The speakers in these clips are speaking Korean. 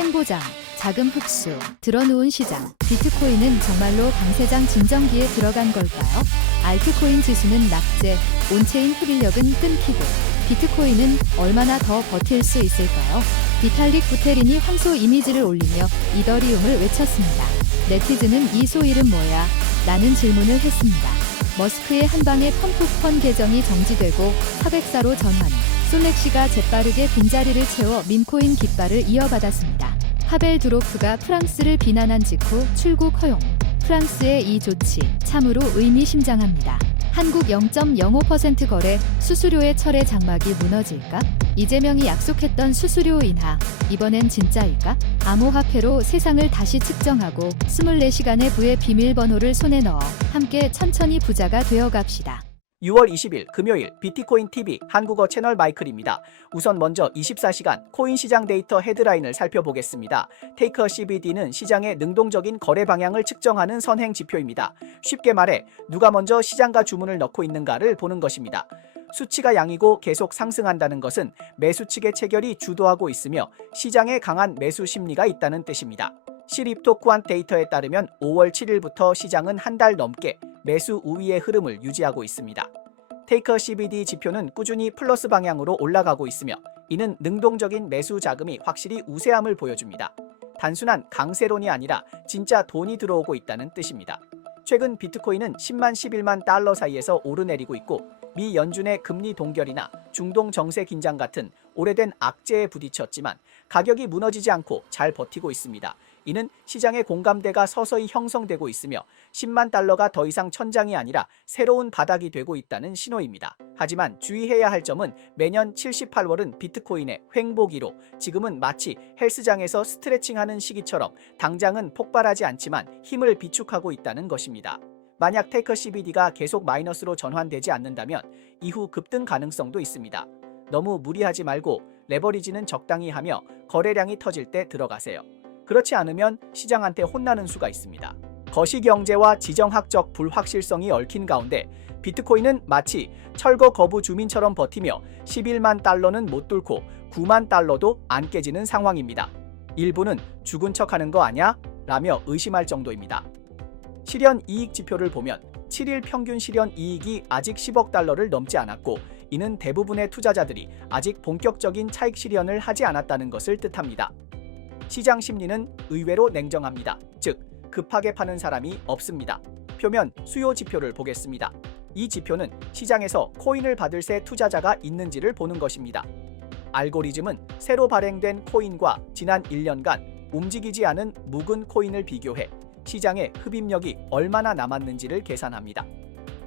횡보장, 자금 흡수, 들어누운 시장. 비트코인은 정말로 강세장 진정기에 들어간 걸까요? 알트코인 지수는 낙제, 온체인 흡인력은 끊기고 비트코인은 얼마나 더 버틸 수 있을까요? 비탈릭 부테린이 황소 이미지를 올리며 이더리움을 외쳤습니다. 네티즌은 이 소일은 뭐야? 라는 질문을 했습니다. 머스크의 한방에 펌프펀 계정이 정지되고 404로 전환. 솔렉시가 재빠르게 빈자리를 채워 밈코인 깃발을 이어받았습니다. 파벨 드로프가 프랑스를 비난한 직후 출국 허용. 프랑스의 이 조치 참으로 의미심장합니다. 한국 0.05% 거래, 수수료의 철회 장막이 무너질까? 이재명이 약속했던 수수료 인하, 이번엔 진짜일까? 암호화폐로 세상을 다시 측정하고 24시간의 부의 비밀번호를 손에 넣어 함께 천천히 부자가 되어갑시다. 6월 20일 금요일 비트코인 TV 한국어 채널 마이클입니다. 우선 먼저 24시간 코인 시장 데이터 헤드라인을 살펴보겠습니다. 테이커 CBD는 시장의 능동적인 거래 방향을 측정하는 선행 지표입니다. 쉽게 말해 누가 먼저 시장가 주문을 넣고 있는가를 보는 것입니다. 수치가 양이고 계속 상승한다는 것은 매수 측의 체결이 주도하고 있으며 시장에 강한 매수 심리가 있다는 뜻입니다. 시립토쿠한 데이터에 따르면 5월 7일부터 시장은 한 달 넘게 매수 우위의 흐름을 유지하고 있습니다. 테이커 CBD 지표는 꾸준히 플러스 방향으로 올라가고 있으며 이는 능동적인 매수 자금이 확실히 우세함을 보여줍니다. 단순한 강세론이 아니라 진짜 돈이 들어오고 있다는 뜻입니다. 최근 비트코인은 10만 11만 달러 사이에서 오르내리고 있고 미 연준의 금리 동결이나 중동 정세 긴장 같은 오래된 악재에 부딪혔지만 가격이 무너지지 않고 잘 버티고 있습니다. 이는 시장의 공감대가 서서히 형성되고 있으며 10만 달러가 더 이상 천장이 아니라 새로운 바닥이 되고 있다는 신호입니다. 하지만 주의해야 할 점은 매년 78월은 비트코인의 횡보기로 지금은 마치 헬스장에서 스트레칭하는 시기처럼 당장은 폭발하지 않지만 힘을 비축하고 있다는 것입니다. 만약 테이커 CBD가 계속 마이너스로 전환되지 않는다면 이후 급등 가능성도 있습니다. 너무 무리하지 말고 레버리지는 적당히 하며 거래량이 터질 때 들어가세요. 그렇지 않으면 시장한테 혼나는 수가 있습니다. 거시경제와 지정학적 불확실성이 얽힌 가운데 비트코인은 마치 철거 거부 주민처럼 버티며 11만 달러는 못 뚫고 9만 달러도 안 깨지는 상황입니다. 일부는 죽은 척하는 거 아냐? 라며 의심할 정도입니다. 실현 이익 지표를 보면 7일 평균 실현 이익이 아직 10억 달러를 넘지 않았고 이는 대부분의 투자자들이 아직 본격적인 차익 실현을 하지 않았다는 것을 뜻합니다. 시장 심리는 의외로 냉정합니다. 즉, 급하게 파는 사람이 없습니다. 표면 수요 지표를 보겠습니다. 이 지표는 시장에서 코인을 받을 새 투자자가 있는지를 보는 것입니다. 알고리즘은 새로 발행된 코인과 지난 1년간 움직이지 않은 묵은 코인을 비교해 시장의 흡입력이 얼마나 남았는지를 계산합니다.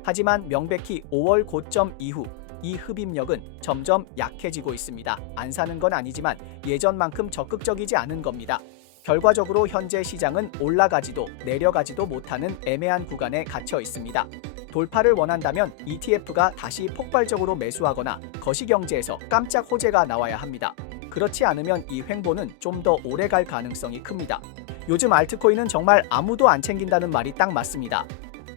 하지만 명백히 5월 고점 이후 이 흡입력은 점점 약해지고 있습니다. 안 사는 건 아니지만 예전만큼 적극적이지 않은 겁니다. 결과적으로 현재 시장은 올라가지도 내려가지도 못하는 애매한 구간에 갇혀 있습니다. 돌파를 원한다면 ETF가 다시 폭발적으로 매수하거나 거시경제에서 깜짝 호재가 나와야 합니다. 그렇지 않으면 이 횡보는 좀 더 오래 갈 가능성이 큽니다. 요즘 알트코인은 정말 아무도 안 챙긴다는 말이 딱 맞습니다.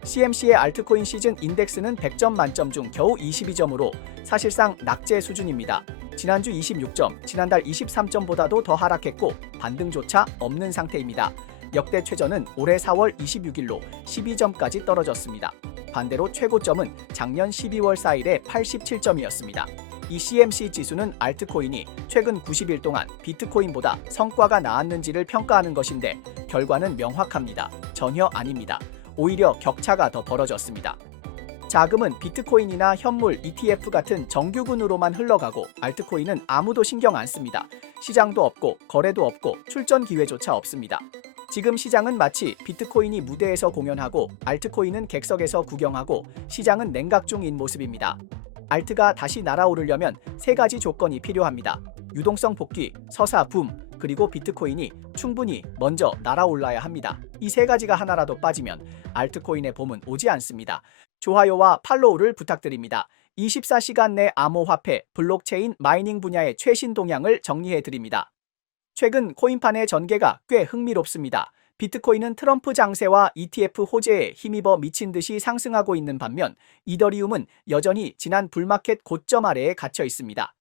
CMC의 알트코인 시즌 인덱스는 100점 만점 중 겨우 22점으로 사실상 낙제 수준입니다. 지난주 26점, 지난달 23점보다도 더 하락했고 반등조차 없는 상태입니다. 역대 최저는 올해 4월 26일로 12점까지 떨어졌습니다. 반대로 최고점은 작년 12월 4일에 87점이었습니다. 이 CMC 지수는 알트코인이 최근 90일 동안 비트코인보다 성과가 나았는지를 평가하는 것인데 결과는 명확합니다. 전혀 아닙니다. 오히려 격차가 더 벌어졌습니다. 자금은 비트코인이나 현물, ETF 같은 정규군으로만 흘러가고 알트코인은 아무도 신경 안 씁니다. 시장도 없고 거래도 없고 출전 기회조차 없습니다. 지금 시장은 마치 비트코인이 무대에서 공연하고 알트코인은 객석에서 구경하고 시장은 냉각 중인 모습입니다. 알트가 다시 날아오르려면 세 가지 조건이 필요합니다. 유동성 복귀, 서사 붐, 그리고 비트코인이 충분히 먼저 날아올라야 합니다. 이 세 가지가 하나라도 빠지면 알트코인의 봄은 오지 않습니다. 좋아요와 팔로우를 부탁드립니다. 24시간 내 암호화폐, 블록체인, 마이닝 분야의 최신 동향을 정리해드립니다. 최근 코인판의 전개가 꽤 흥미롭습니다. 비트코인은 트럼프 장세와 ETF 호재에 힘입어 미친 듯이 상승하고 있는 반면 이더리움은 여전히 지난 불마켓 고점 아래에 갇혀 있습니다.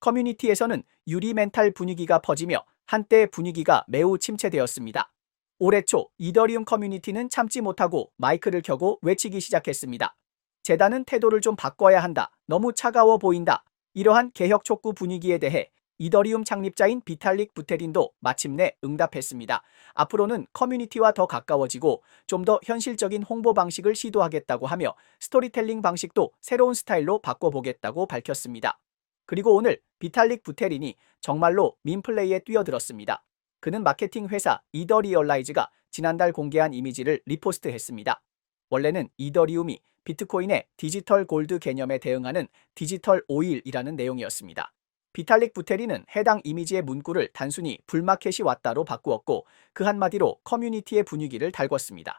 커뮤니티에서는 유리 멘탈 분위기가 퍼지며 한때 분위기가 매우 침체되었습니다. 올해 초 이더리움 커뮤니티는 참지 못하고 마이크를 켜고 외치기 시작했습니다. 재단은 태도를 좀 바꿔야 한다. 너무 차가워 보인다. 이러한 개혁 촉구 분위기에 대해 이더리움 창립자인 비탈릭 부테린도 마침내 응답했습니다. 앞으로는 커뮤니티와 더 가까워지고 좀 더 현실적인 홍보 방식을 시도하겠다고 하며 스토리텔링 방식도 새로운 스타일로 바꿔보겠다고 밝혔습니다. 그리고 오늘 비탈릭 부테린이 정말로 밈플레이에 뛰어들었습니다. 그는 마케팅 회사 이더리얼라이즈가 지난달 공개한 이미지를 리포스트했습니다. 원래는 이더리움이 비트코인의 디지털 골드 개념에 대응하는 디지털 오일이라는 내용이었습니다. 비탈릭 부테린은 해당 이미지의 문구를 단순히 불마켓이 왔다로 바꾸었고 그 한마디로 커뮤니티의 분위기를 달궜습니다.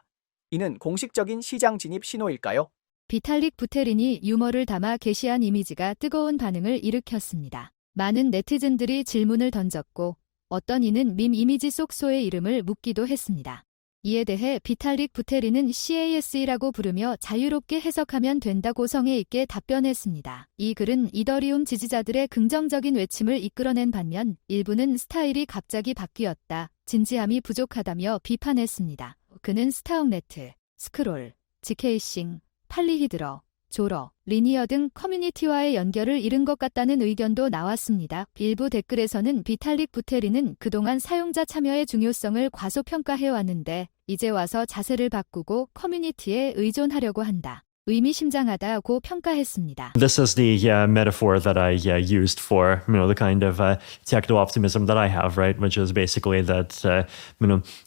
이는 공식적인 시장 진입 신호일까요? 비탈릭 부테린이 유머를 담아 게시한 이미지가 뜨거운 반응을 일으켰습니다. 많은 네티즌들이 질문을 던졌고 어떤 이는 밈 이미지 속 소의 이름을 묻기도 했습니다. 이에 대해 비탈릭 부테린은 CASE라고 부르며 자유롭게 해석하면 된다고 성의 있게 답변했습니다. 이 글은 이더리움 지지자들의 긍정적인 외침을 이끌어낸 반면 일부는 스타일이 갑자기 바뀌었다, 진지함이 부족하다며 비판했습니다. 그는 스타억네트, 스크롤, 지케이싱, 팔리히드러, 조러, 리니어 등 커뮤니티와의 연결을 잃은 것 같다는 의견도 나왔습니다. 일부 댓글에서는 비탈릭 부테린은 그동안 사용자 참여의 중요성을 과소평가해왔는데 이제 와서 자세를 바꾸고 커뮤니티에 의존하려고 한다, 의미심장하다고 평가했습니다. This is the metaphor that I used for the kind of techno optimism that I have, right? Which is basically that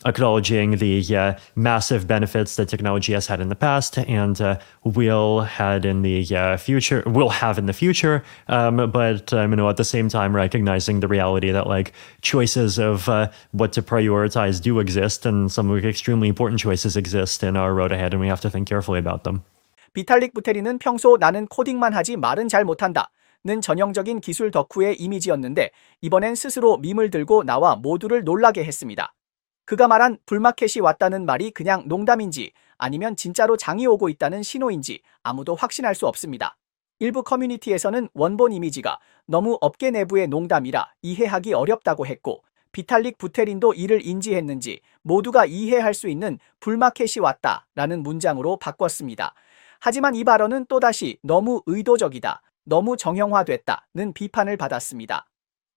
acknowledging the massive benefits that technology has had in the past and will have in the future, but at the same time recognizing the reality that like choices of what to prioritize do exist, and some extremely important choices exist in our road ahead, and we have to think carefully about them. 비탈릭 부테린은 평소 나는 코딩만 하지 말은 잘 못한다 는 전형적인 기술 덕후의 이미지였는데 이번엔 스스로 밈을 들고 나와 모두를 놀라게 했습니다. 그가 말한 불마켓이 왔다는 말이 그냥 농담인지 아니면 진짜로 장이 오고 있다는 신호인지 아무도 확신할 수 없습니다. 일부 커뮤니티에서는 원본 이미지가 너무 업계 내부의 농담이라 이해하기 어렵다고 했고 비탈릭 부테린도 이를 인지했는지 모두가 이해할 수 있는 불마켓이 왔다라는 문장으로 바꿨습니다. 하지만 이 발언은 또다시 너무 의도적이다, 너무 정형화됐다는 비판을 받았습니다.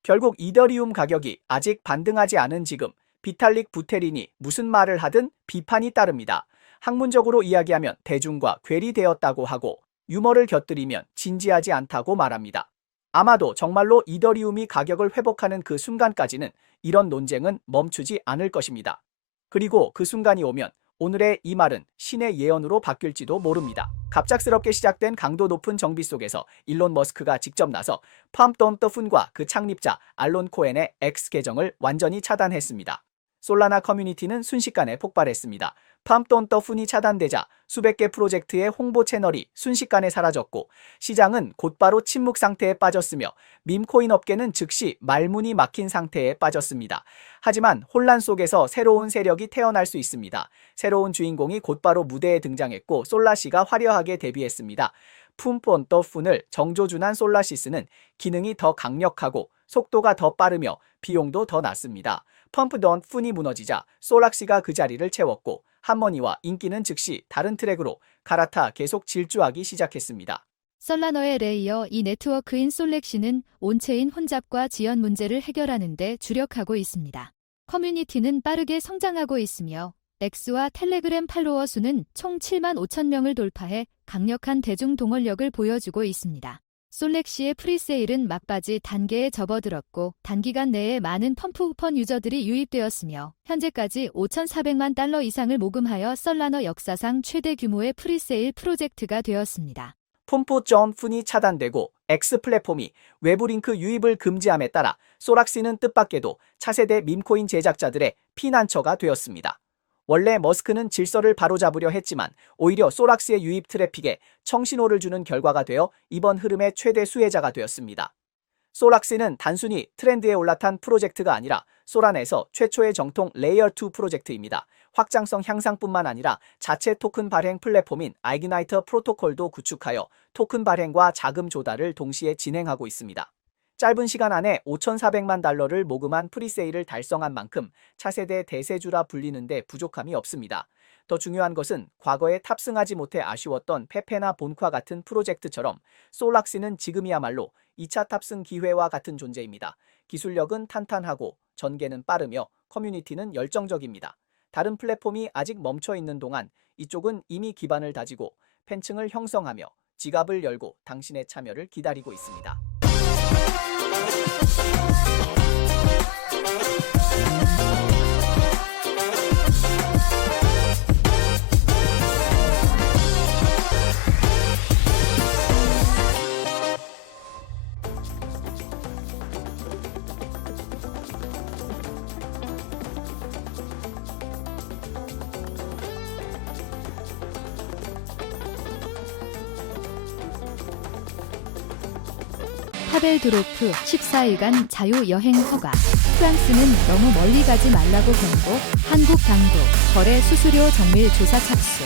결국 이더리움 가격이 아직 반등하지 않은 지금 비탈릭 부테린이 무슨 말을 하든 비판이 따릅니다. 학문적으로 이야기하면 대중과 괴리되었다고 하고 유머를 곁들이면 진지하지 않다고 말합니다. 아마도 정말로 이더리움이 가격을 회복하는 그 순간까지는 이런 논쟁은 멈추지 않을 것입니다. 그리고 그 순간이 오면 오늘의 이 말은 신의 예언으로 바뀔지도 모릅니다. 갑작스럽게 시작된 강도 높은 정비 속에서 일론 머스크가 직접 나서 팜돈더푼과 그 창립자 알론 코엔의 X 계정을 완전히 차단했습니다. 솔라나 커뮤니티는 순식간에 폭발했습니다. 팜돈더푼이 차단되자 수백 개 프로젝트의 홍보 채널이 순식간에 사라졌고 시장은 곧바로 침묵 상태에 빠졌으며 밈코인 업계는 즉시 말문이 막힌 상태에 빠졌습니다. 하지만 혼란 속에서 새로운 세력이 태어날 수 있습니다. 새로운 주인공이 곧바로 무대에 등장했고 솔라시가 화려하게 데뷔했습니다. 품폰더푼을 정조준한 솔라시스는 기능이 더 강력하고 속도가 더 빠르며 비용도 더 낮습니다. 펌프던푼이 무너지자 솔락시가 그 자리를 채웠고 하모니와 인기는 즉시 다른 트랙으로 갈아타 계속 질주하기 시작했습니다. 솔라너의 레이어 이 네트워크인 솔렉시는 온체인 혼잡과 지연 문제를 해결하는 데 주력하고 있습니다. 커뮤니티는 빠르게 성장하고 있으며 X와 텔레그램 팔로워 수는 총 7만 5천 명을 돌파해 강력한 대중 동원력을 보여주고 있습니다. 솔렉시의 프리세일은 막바지 단계에 접어들었고 단기간 내에 많은 펌프 쿠폰 유저들이 유입되었으며 현재까지 5,400만 달러 이상을 모금하여 솔라너 역사상 최대 규모의 프리세일 프로젝트가 되었습니다. 폼프.푼이 차단되고 X 플랫폼이 외부 링크 유입을 금지함에 따라 소락시는 뜻밖에도 차세대 밈코인 제작자들의 피난처가 되었습니다. 원래 머스크는 질서를 바로잡으려 했지만 오히려 소락스의 유입 트래픽에 청신호를 주는 결과가 되어 이번 흐름의 최대 수혜자가 되었습니다. 소락스는 단순히 트렌드에 올라탄 프로젝트가 아니라 소란에서 최초의 정통 레이어2 프로젝트입니다. 확장성 향상뿐만 아니라 자체 토큰 발행 플랫폼인 아이그나이터 프로토콜도 구축하여 토큰 발행과 자금 조달을 동시에 진행하고 있습니다. 짧은 시간 안에 5,400만 달러를 모금한 프리세일을 달성한 만큼 차세대 대세주라 불리는데 부족함이 없습니다. 더 중요한 것은 과거에 탑승하지 못해 아쉬웠던 페페나 본과 같은 프로젝트처럼 솔락시는 지금이야말로 2차 탑승 기회와 같은 존재입니다. 기술력은 탄탄하고 전개는 빠르며 커뮤니티는 열정적입니다. 다른 플랫폼이 아직 멈춰 있는 동안 이쪽은 이미 기반을 다지고 팬층을 형성하며 지갑을 열고 당신의 참여를 기다리고 있습니다. 파벨 두로프 14일간 자유여행 허가. 프랑스는 너무 멀리 가지 말라고 경고. 한국 당국 거래 수수료 정밀 조사 착수.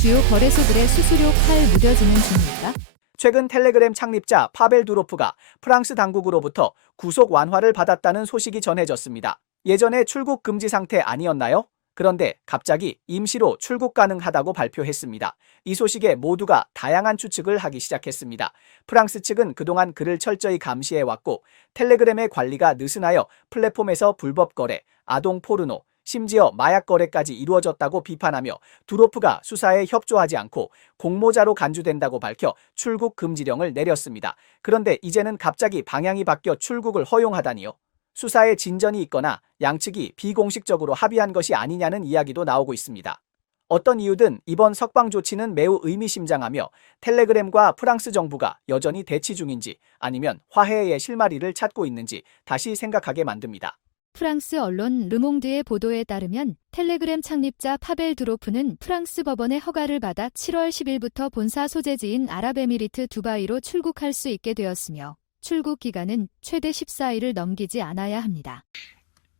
주요 거래소들의 수수료 칼 무뎌지는 중일까? 최근 텔레그램 창립자 파벨 두로프가 프랑스 당국으로부터 구속 완화를 받았다는 소식이 전해졌습니다. 예전에 출국 금지 상태 아니었나요? 그런데 갑자기 임시로 출국 가능하다고 발표했습니다. 이 소식에 모두가 다양한 추측을 하기 시작했습니다. 프랑스 측은 그동안 그를 철저히 감시해왔고 텔레그램의 관리가 느슨하여 플랫폼에서 불법 거래, 아동 포르노, 심지어 마약 거래까지 이루어졌다고 비판하며 두로프가 수사에 협조하지 않고 공모자로 간주된다고 밝혀 출국 금지령을 내렸습니다. 그런데 이제는 갑자기 방향이 바뀌어 출국을 허용하다니요. 수사에 진전이 있거나 양측이 비공식적으로 합의한 것이 아니냐는 이야기도 나오고 있습니다. 어떤 이유든 이번 석방 조치는 매우 의미심장하며 텔레그램과 프랑스 정부가 여전히 대치 중인지 아니면 화해의 실마리를 찾고 있는지 다시 생각하게 만듭니다. 프랑스 언론 르몽드의 보도에 따르면 텔레그램 창립자 파벨 두로프는 프랑스 법원의 허가를 받아 7월 10일부터 본사 소재지인 아랍에미리트 두바이로 출국할 수 있게 되었으며 출국 기간은 최대 14일을 넘기지 않아야 합니다.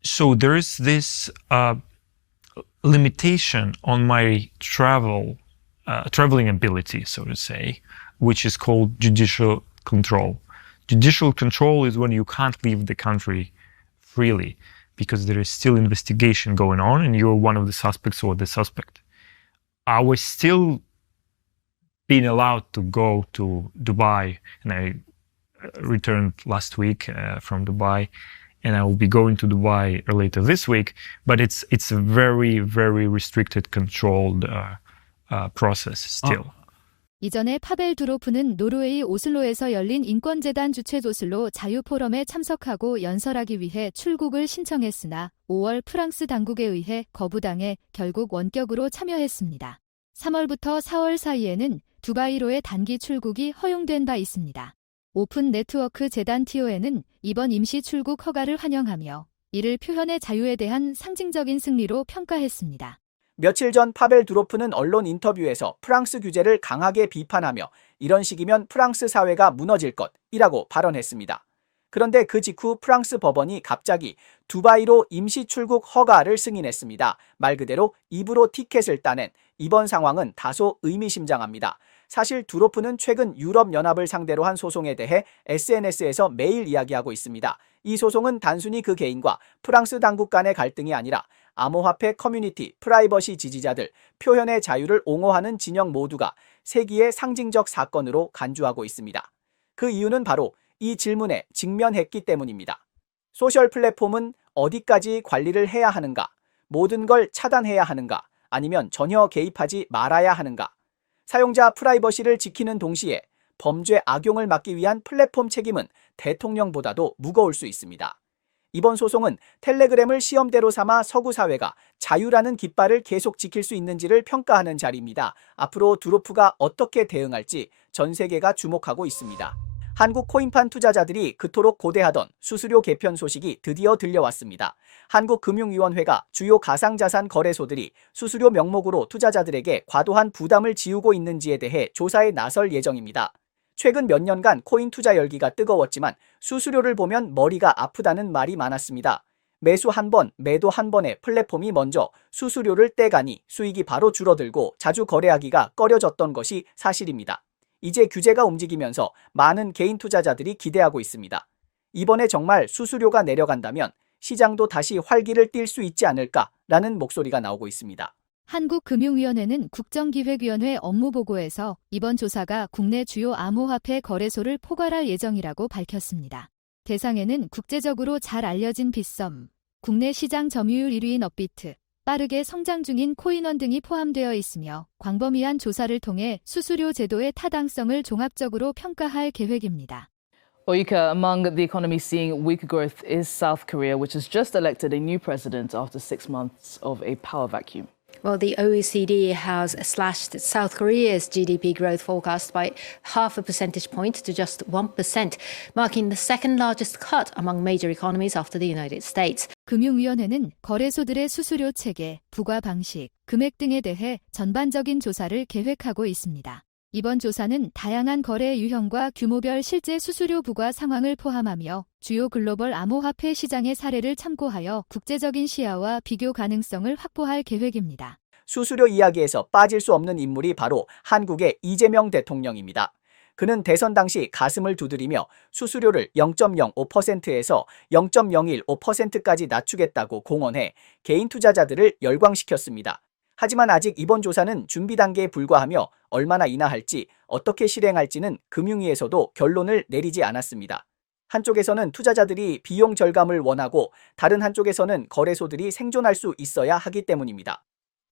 So there's this limitation on my traveling ability, so to say, which is called judicial control. Judicial control is when you can't leave the country freely because there is still investigation going on and you're one of the suspects or the suspect. I was still being allowed to go to Dubai, and I returned last week from Dubai, and I will be going to Dubai later this week. But it's a very, very restricted, controlled process still. 이전에 파벨 두로프는 노르웨이 오슬로에서 열린 인권재단 주최 도슬로 자유포럼에 참석하고 연설하기 위해 출국을 신청했으나 5월 프랑스 당국에 의해 거부당해 결국 원격으로 참여했습니다. 3월부터 4월 사이에는 두바이로의 단기 출국이 허용된 바 있습니다. 오픈 네트워크 재단 TO에는 이번 임시 출국 허가를 환영하며 이를 표현의 자유에 대한 상징적인 승리로 평가했습니다. 며칠 전 파벨 두로프는 언론 인터뷰에서 프랑스 규제를 강하게 비판하며 이런 식이면 프랑스 사회가 무너질 것이라고 발언했습니다. 그런데 그 직후 프랑스 법원이 갑자기 두바이로 임시 출국 허가를 승인했습니다. 말 그대로 입으로 티켓을 따낸 이번 상황은 다소 의미심장합니다. 사실 두로프는 최근 유럽연합을 상대로 한 소송에 대해 SNS에서 매일 이야기하고 있습니다. 이 소송은 단순히 그 개인과 프랑스 당국 간의 갈등이 아니라 암호화폐 커뮤니티, 프라이버시 지지자들, 표현의 자유를 옹호하는 진영 모두가 세기의 상징적 사건으로 간주하고 있습니다. 그 이유는 바로 이 질문에 직면했기 때문입니다. 소셜 플랫폼은 어디까지 관리를 해야 하는가? 모든 걸 차단해야 하는가? 아니면 전혀 개입하지 말아야 하는가? 사용자 프라이버시를 지키는 동시에 범죄 악용을 막기 위한 플랫폼 책임은 대통령보다도 무거울 수 있습니다. 이번 소송은 텔레그램을 시험대로 삼아 서구 사회가 자유라는 깃발을 계속 지킬 수 있는지를 평가하는 자리입니다. 앞으로 두로프가 어떻게 대응할지 전 세계가 주목하고 있습니다. 한국 코인판 투자자들이 그토록 고대하던 수수료 개편 소식이 드디어 들려왔습니다. 한국금융위원회가 주요 가상자산 거래소들이 수수료 명목으로 투자자들에게 과도한 부담을 지우고 있는지에 대해 조사에 나설 예정입니다. 최근 몇 년간 코인 투자 열기가 뜨거웠지만 수수료를 보면 머리가 아프다는 말이 많았습니다. 매수 한 번, 매도 한 번에 플랫폼이 먼저 수수료를 떼가니 수익이 바로 줄어들고 자주 거래하기가 꺼려졌던 것이 사실입니다. 이제 규제가 움직이면서 많은 개인 투자자들이 기대하고 있습니다. 이번에 정말 수수료가 내려간다면 시장도 다시 활기를 띨 수 있지 않을까라는 목소리가 나오고 있습니다. 한국금융위원회는 국정기획위원회 업무보고에서 이번 조사가 국내 주요 암호화폐 거래소를 포괄할 예정이라고 밝혔습니다. 대상에는 국제적으로 잘 알려진 빗썸, 국내 시장 점유율 1위인 업비트, 빠르게 성장 중인 코인원 등이 포함되어 있으며 광범위한 조사를 통해 수수료 제도의 타당성을 종합적으로 평가할 계획입니다. Oika, among the economies seeing weaker growth is South Korea, which has just elected a new president after 6 months of a power vacuum. Well, the OECD has slashed South Korea's GDP growth forecast by half a percentage point to just 1%, marking the second largest cut among major economies after the United States. 금융위원회는 거래소들의 수수료 체계, 부과 방식, 금액 등에 대해 전반적인 조사를 계획하고 있습니다. 이번 조사는 다양한 거래 유형과 규모별 실제 수수료 부과 상황을 포함하며 주요 글로벌 암호화폐 시장의 사례를 참고하여 국제적인 시야와 비교 가능성을 확보할 계획입니다. 수수료 이야기에서 빠질 수 없는 인물이 바로 한국의 이재명 대통령입니다. 그는 대선 당시 가슴을 두드리며 수수료를 0.05%에서 0.015%까지 낮추겠다고 공언해 개인 투자자들을 열광시켰습니다. 하지만 아직 이번 조사는 준비 단계에 불과하며 얼마나 인하할지 어떻게 실행할지는 금융위에서도 결론을 내리지 않았습니다. 한쪽에서는 투자자들이 비용 절감을 원하고 다른 한쪽에서는 거래소들이 생존할 수 있어야 하기 때문입니다.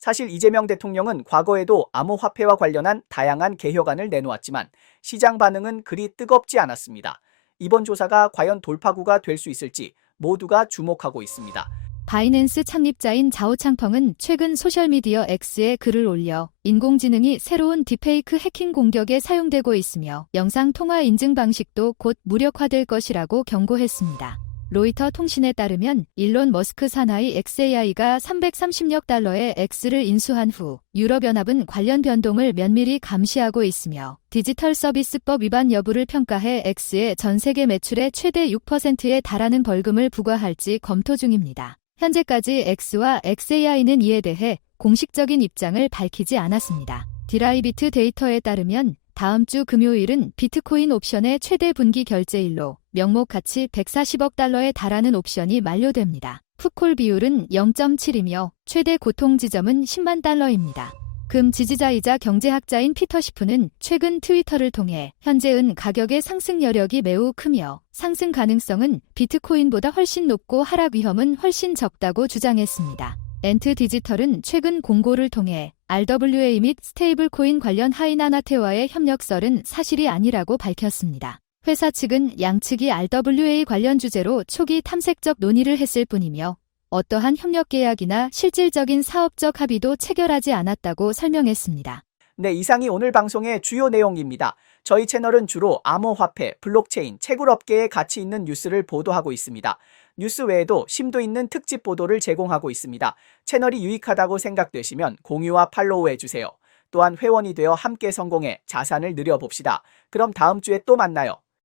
사실 이재명 대통령은 과거에도 암호화폐와 관련한 다양한 개혁안을 내놓았지만 시장 반응은 그리 뜨겁지 않았습니다. 이번 조사가 과연 돌파구가 될 수 있을지 모두가 주목하고 있습니다. 바이낸스 창립자인 자오창펑은 최근 소셜미디어 X에 글을 올려 인공지능이 새로운 딥페이크 해킹 공격에 사용되고 있으며 영상통화 인증 방식도 곧 무력화될 것이라고 경고했습니다. 로이터 통신에 따르면 일론 머스크 산하의 XAI가 330억 달러의 X를 인수한 후 유럽연합은 관련 변동을 면밀히 감시하고 있으며 디지털 서비스법 위반 여부를 평가해 X의 전 세계 매출의 최대 6%에 달하는 벌금을 부과할지 검토 중입니다. 현재까지 X와 XAI는 이에 대해 공식적인 입장을 밝히지 않았습니다. 디라이비트 데이터에 따르면 다음 주 금요일은 비트코인 옵션의 최대 분기 결제일로 명목 가치 140억 달러에 달하는 옵션이 만료됩니다. 풋콜 비율은 0.7이며 최대 고통 지점은 10만 달러입니다. 금 지지자이자 경제학자인 피터 시프는 최근 트위터를 통해 현재은 가격의 상승 여력이 매우 크며 상승 가능성은 비트코인보다 훨씬 높고 하락 위험은 훨씬 적다고 주장했습니다. 엔트 디지털은 최근 공고를 통해 RWA 및 스테이블코인 관련 하이나나테와의 협력설은 사실이 아니라고 밝혔습니다. 회사 측은 양측이 RWA 관련 주제로 초기 탐색적 논의를 했을 뿐이며 어떠한 협력 계약이나 실질적인 사업적 합의도 체결하지 않았다고 설명했습니다. 네, 이상이 오늘 방송의 주요 내용입니다. 저희 채널은 주로 암호화폐, 블록체인, 채굴업계에 가치 있는 뉴스를 보도하고 있습니다. 뉴스 외에도 심도 있는 특집 보도를 제공하고 있습니다. 채널이 유익하다고 생각되시면 공유와 팔로우 해주세요. 또한 회원이 되어 함께 성공해 자산을 늘려봅시다. 그럼 다음 주에 또 만나요.